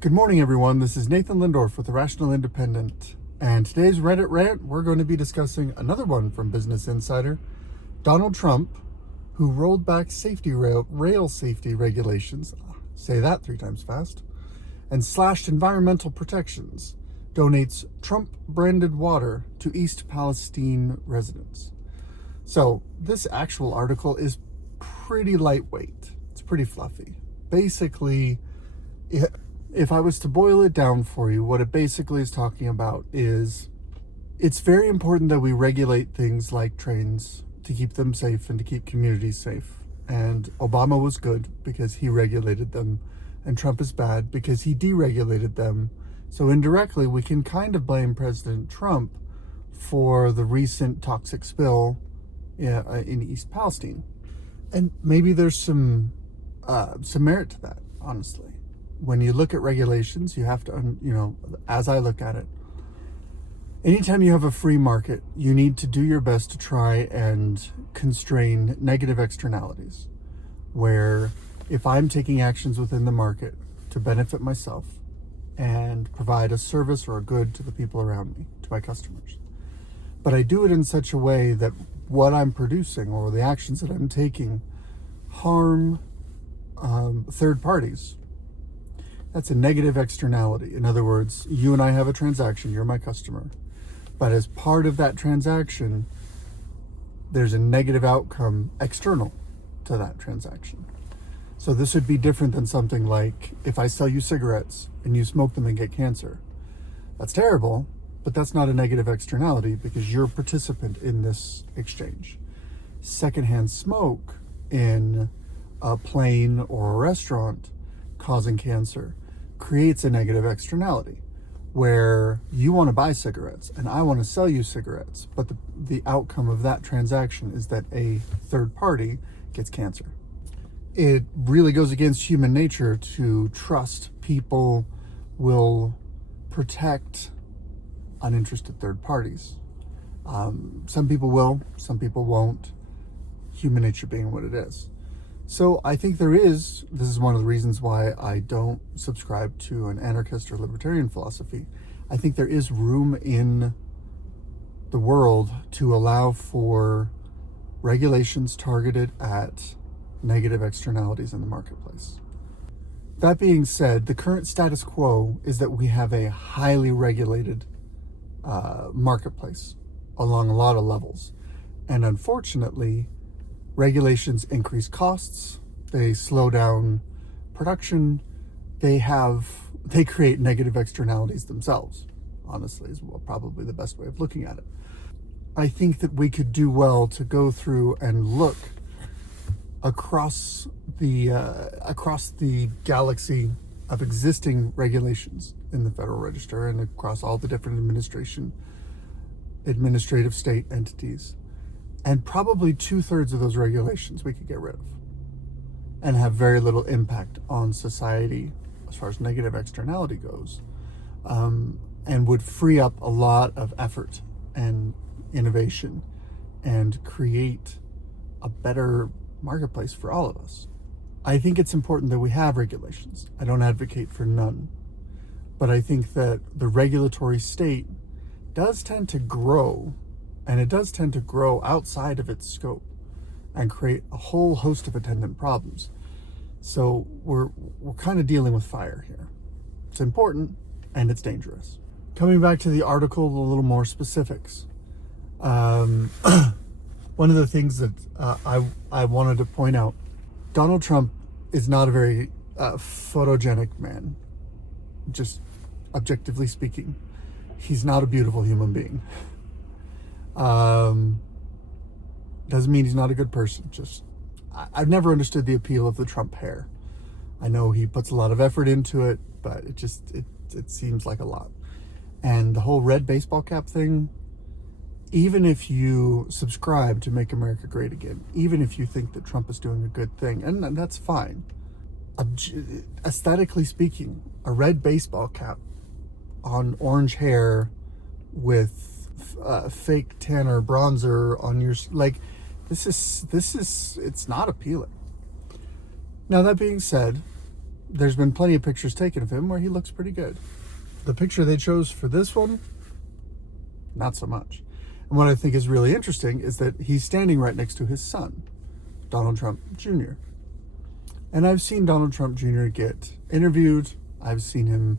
Good morning, everyone. This is Nathan Lindorf with the Rational Independent. And today's Reddit rant, we're going to be discussing another one from Business Insider. Donald Trump, who rolled back rail safety regulations, say that 3 times fast, and slashed environmental protections, donates Trump-branded water to East Palestine residents. So this actual article is pretty lightweight. It's pretty fluffy. Basically, if I was to boil it down for you, what it basically is talking about is it's very important that we regulate things like trains to keep them safe and to keep communities safe. And Obama was good because he regulated them, and Trump is bad because he deregulated them. So indirectly, we can kind of blame President Trump for the recent toxic spill in East Palestine. And maybe there's some merit to that, honestly. When you look at regulations, you have to, as I look at it, anytime you have a free market, you need to do your best to try and constrain negative externalities. Where if I'm taking actions within the market to benefit myself and provide a service or a good to the people around me, to my customers, but I do it in such a way that what I'm producing or the actions that I'm taking harm third parties, that's a negative externality. In other words, you and I have a transaction, you're my customer. But as part of that transaction, there's a negative outcome external to that transaction. So this would be different than something like if I sell you cigarettes and you smoke them and get cancer. That's terrible, but that's not a negative externality because you're a participant in this exchange. Secondhand smoke in a plane or a restaurant causing cancer creates a negative externality where you want to buy cigarettes and I want to sell you cigarettes, but the outcome of that transaction is that a third party gets cancer. It really goes against human nature to trust people will protect uninterested third parties. Some people will, some people won't, human nature being what it is. So I think this is one of the reasons why I don't subscribe to an anarchist or libertarian philosophy. I think there is room in the world to allow for regulations targeted at negative externalities in the marketplace. That being said, the current status quo is that we have a highly regulated marketplace along a lot of levels. And unfortunately, regulations increase costs, they slow down production, they create negative externalities themselves, honestly, is probably the best way of looking at it. I think that we could do well to go through and look across the galaxy of existing regulations in the Federal Register and across all the different administrative state entities. And probably 2/3 of those regulations we could get rid of and have very little impact on society as far as negative externality goes, and would free up a lot of effort and innovation and create a better marketplace for all of us. I think it's important that we have regulations. I don't advocate for none, but I think that the regulatory state does tend to grow, and it does tend to grow outside of its scope and create a whole host of attendant problems. So we're kind of dealing with fire here. It's important and it's dangerous. Coming back to the article, a little more specifics. One of the things that I wanted to point out, Donald Trump is not a very photogenic man, just objectively speaking. He's not a beautiful human being. Doesn't mean he's not a good person. I've never understood the appeal of the Trump hair. I know he puts a lot of effort into it, but it seems like a lot. And the whole red baseball cap thing, even if you subscribe to Make America Great Again, even if you think that Trump is doing a good thing, and that's fine, aesthetically speaking, a red baseball cap on orange hair with fake tan or bronzer on your, it's not appealing. Now, that being said, there's been plenty of pictures taken of him where he looks pretty good. The picture they chose for this one, not so much. And what I think is really interesting is that he's standing right next to his son, Donald Trump Jr. And I've seen Donald Trump Jr. get interviewed. I've seen him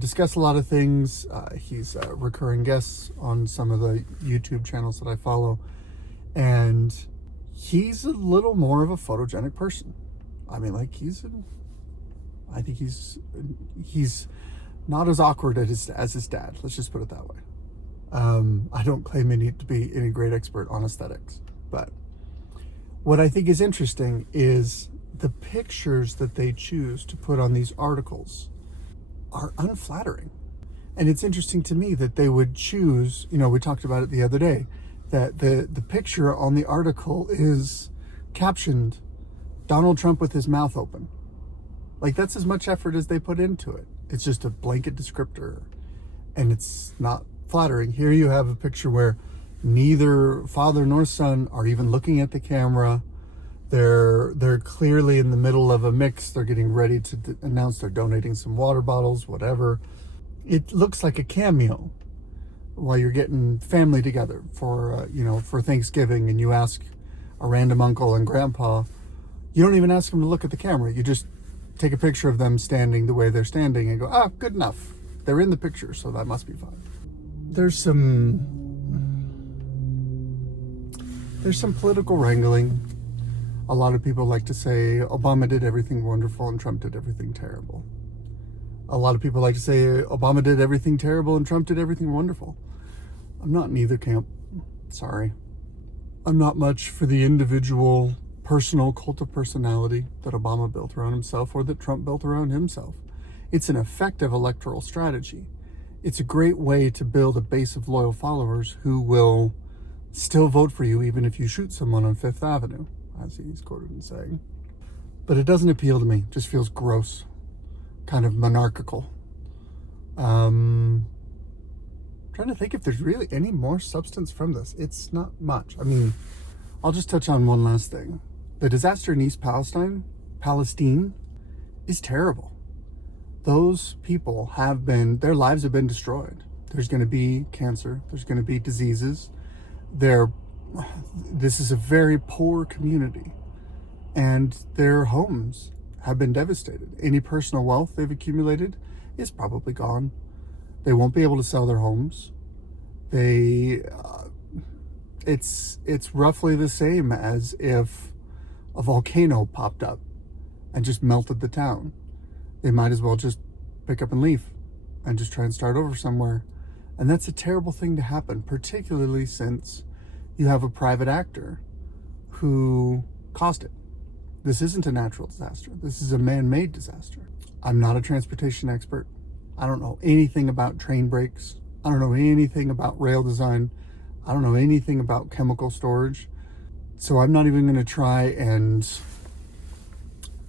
discuss a lot of things. He's a recurring guest on some of the YouTube channels that I follow. And he's a little more of a photogenic person. I mean, like, I think he's not as awkward as his dad. Let's just put it that way. I don't claim to be any great expert on aesthetics, but what I think is interesting is the pictures that they choose to put on these articles are unflattering. And it's interesting to me that they would choose, we talked about it the other day, that the picture on the article is captioned Donald Trump with his mouth open. Like, that's as much effort as they put into it. It's just a blanket descriptor, and it's not flattering. Here you have a picture where neither father nor son are even looking at the camera. They're clearly in the middle of a mix. They're getting ready to announce they're donating some water bottles, whatever. It looks like a cameo while you're getting family together for Thanksgiving, and you ask a random uncle and grandpa. You don't even ask them to look at the camera. You just take a picture of them standing the way they're standing and go, good enough. They're in the picture, so that must be fine. There's some political wrangling. A lot of people like to say Obama did everything wonderful and Trump did everything terrible. A lot of people like to say Obama did everything terrible and Trump did everything wonderful. I'm not in either camp. Sorry. I'm not much for the individual, personal cult of personality that Obama built around himself or that Trump built around himself. It's an effective electoral strategy. It's a great way to build a base of loyal followers who will still vote for you even if you shoot someone on Fifth Avenue, as he's quoted in saying. But it doesn't appeal to me. It just feels gross, kind of monarchical. Trying to think if there's really any more substance from this. It's not much. I mean, I'll just touch on one last thing. The disaster in East Palestine, is terrible. Those people their lives have been destroyed. There's going to be cancer. There's going to be diseases. This is a very poor community, and their homes have been devastated. Any personal wealth they've accumulated is probably gone. They won't be able to sell their homes. It's roughly the same as if a volcano popped up and just melted the town. They might as well just pick up and leave and just try and start over somewhere. And that's a terrible thing to happen, particularly since you have a private actor who caused it. This isn't a natural disaster. This is a man-made disaster. I'm not a transportation expert. I don't know anything about train brakes. I don't know anything about rail design. I don't know anything about chemical storage. So I'm not even going to try and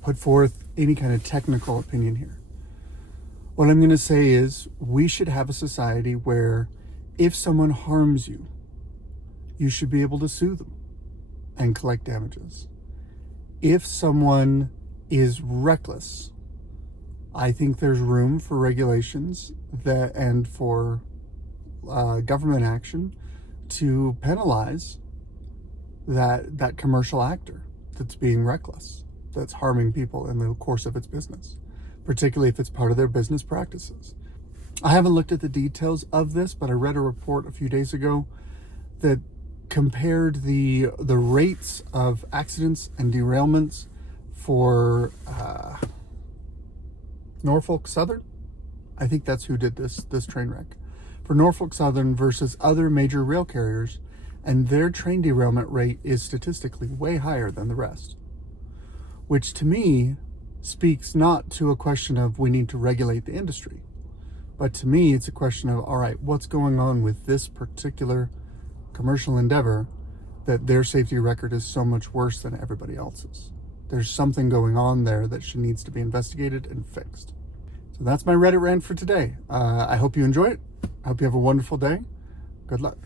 put forth any kind of technical opinion here. What I'm going to say is we should have a society where if someone harms you, you should be able to sue them and collect damages. If someone is reckless, I think there's room for regulations and for government action to penalize that commercial actor that's being reckless, that's harming people in the course of its business, particularly if it's part of their business practices. I haven't looked at the details of this, but I read a report a few days ago that compared the rates of accidents and derailments for Norfolk Southern. I think that's who did this train wreck. For Norfolk Southern versus other major rail carriers, and their train derailment rate is statistically way higher than the rest. Which to me speaks not to a question of we need to regulate the industry, but to me it's a question of, all right, what's going on with this particular commercial endeavor that their safety record is so much worse than everybody else's? There's something going on there that needs to be investigated and fixed. So that's my Reddit rant for today. I hope you enjoy it. I hope you have a wonderful day. Good luck.